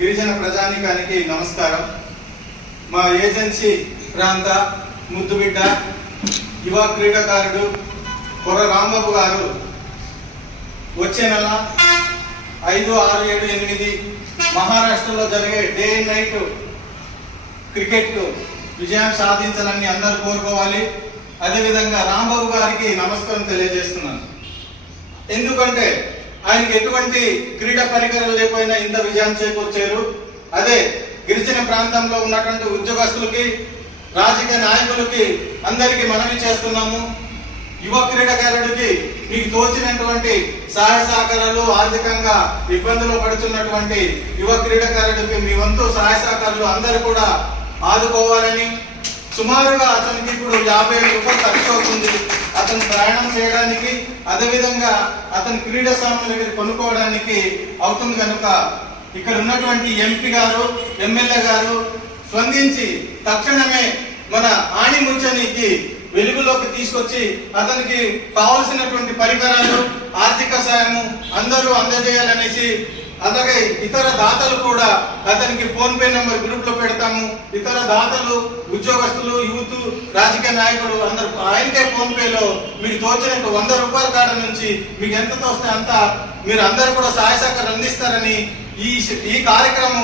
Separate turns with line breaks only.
గిరిజన ప్రజానికానికి నమస్కారం. మా ఏజెన్సీ ప్రాంత ముద్దుబిడ్డ యువ క్రీడాకారుడు కొర్ర రాంబాబు గారు వచ్చే నెల ఐదు ఆరు ఏడు ఎనిమిది మహారాష్ట్రలో జరిగే డే నైట్ క్రికెట్ విజయం సాధించాలని అందరూ కోరుకోవాలి. అదేవిధంగా రాంబాబు గారికి నమస్కారం తెలియజేస్తున్నాను. ఎందుకంటే ఆయనకి ఎటువంటి క్రీడా పరికరాలు లేకపోయినా ఇంత విజయం చేకూర్చారు. అదే గిరిజన ప్రాంతంలో ఉన్నటువంటి ఉద్యోగస్తులకి రాజకీయ నాయకులకి అందరికీ మనవి చేస్తున్నాము. యువ క్రీడాకారుడికి మీకు తోచినటువంటి సహాయ సహకారాలు ఆర్థికంగా ఇబ్బందులు పడుతున్నటువంటి యువ క్రీడాకారుడికి మీ వంతు సహాయ సహకారాలు అందరూ కూడా ఆదుకోవాలని సుమారుగా అతనికి ఇప్పుడు యాభై ఏడు రూపాయలు ఖర్చు అవుతుంది అతను ప్రయాణం చేయడానికి అదేవిధంగా అతని క్రీడా సామాన్లు కొనుక్కోవడానికి అవుతుంది కనుక ఇక్కడ ఉన్నటువంటి ఎంపీ గారు ఎమ్మెల్యే గారు స్పందించి తక్షణమే మన ఆణి ముచ్చనికి వెలుగులోకి తీసుకొచ్చి అతనికి కావలసినటువంటి పరికరాలు ఆర్థిక సాయము అందరూ అందజేయాలనేసి అలాగే ఇతర దాతలు కూడా అతనికి ఫోన్ పే నెంబర్ గ్రూప్లో పెడతాము. ఇతర దాతలు ఉద్యోగస్తులు యూత్ రాజకీయ నాయకులు అందరూ ఆయనకే ఫోన్ పేలో మీకు తోచినట్టు వంద రూపాయల కాడ నుంచి మీకు ఎంత తోస్తే అంత మీరు అందరు కూడా సహాయ సహకారం అందిస్తారని ఈ ఈ కార్యక్రమం